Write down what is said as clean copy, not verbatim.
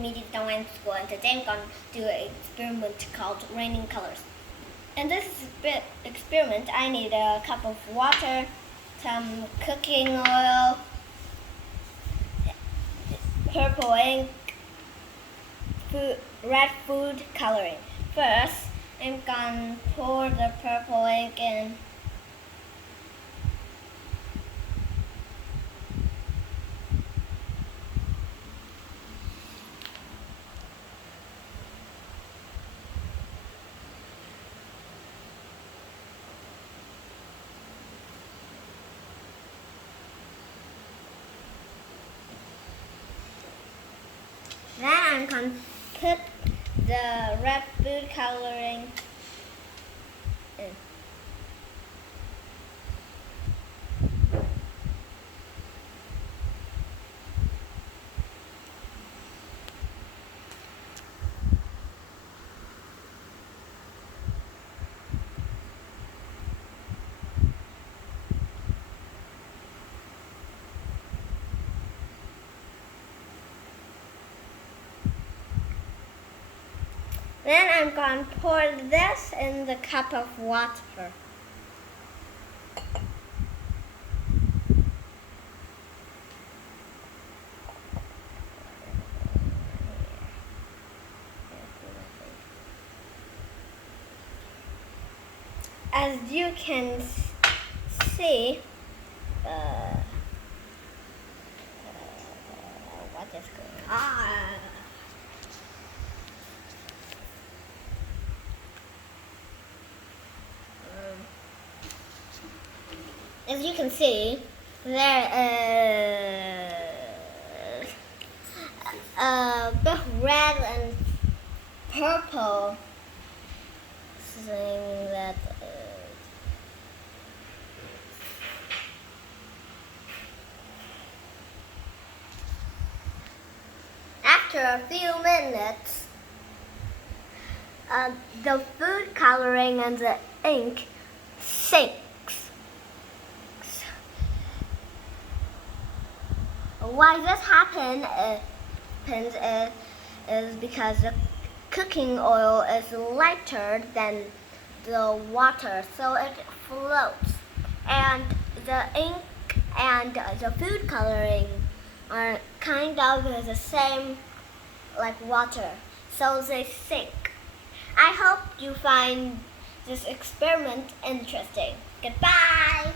Multimedia Online School, and today I'm going to do an experiment called raining colors. In this experiment, I need a cup of water, some cooking oil, purple ink, red food coloring. First, I'm going to pour the purple ink in. Then I'm going to put the red food coloring in. Then I'm going to pour this in the cup of water. As you can see, what is going on? As you can see, there is both red and purple thing that after a few minutes, the food coloring and the ink sinks. Why this happens is because the cooking oil is lighter than the water, so it floats. And the ink and the food coloring are kind of the same like water, so they sink. I hope you find this experiment interesting. Goodbye!